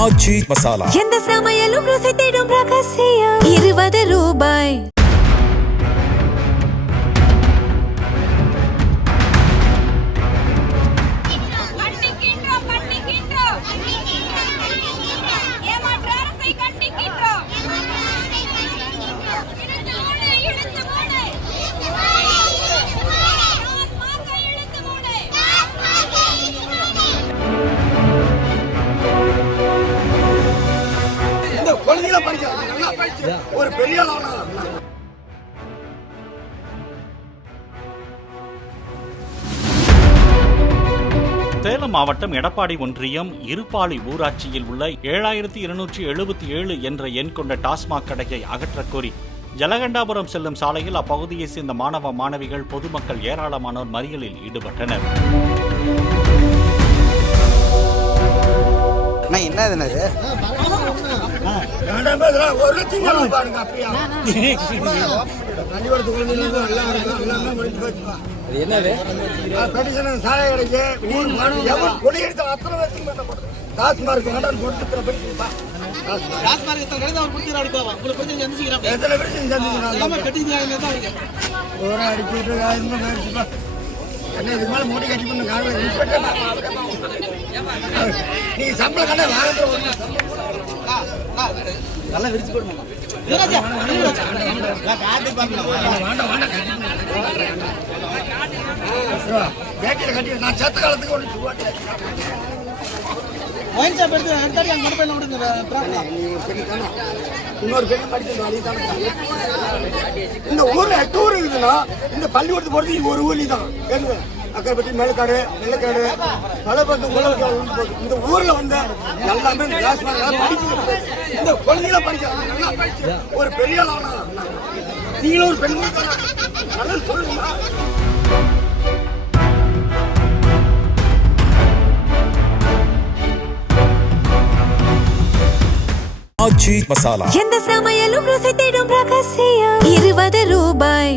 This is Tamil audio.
ஆச்சி மசாலா எந்த சமையலும் ருசி தேடும் ரகசியம் 20 ரூபாய். ஒரு பெரிய சேலம் மாவட்டம் எடப்பாடி ஒன்றியம் இருப்பாளி ஊராட்சியில் உள்ள 7277 என்ற எண் கொண்ட டாஸ்மாக் கடையை அகற்றக் கோரி ஜலகண்டாபுரம் செல்லும் சாலையில் அப்பகுதியைச் சேர்ந்த மாணவ மாணவிகள் பொதுமக்கள் ஏராளமானோர் மறியலில் ஈடுபட்டனர். நீ சம்பளம் நல்லா விரிச்சு போடுமா பேட்டியில கட்டி நான் செத்த காலத்துக்கு இன்னொரு பெண்ணு படிச்சு இந்த ஊர்ல டூர் இருக்குதுன்னா இந்த பள்ளிக்கூடத்து போறது ஒரு ஊர்லி தான் அக்கரைப்பட்டி மேலக்காடு நெல்லக்காடு பலபத்து இந்த ஊர்ல வந்து எல்லாமே படிக்க இந்த குழந்தைகளை படிக்க ஒரு பெரிய நீங்களும் ஒரு பெண் நல்லது சொல்லுங்க. ஆச்சி மசாலா எந்த சமையலும் ருசி தேடும் ரகசியம் 20 ரூபாய்.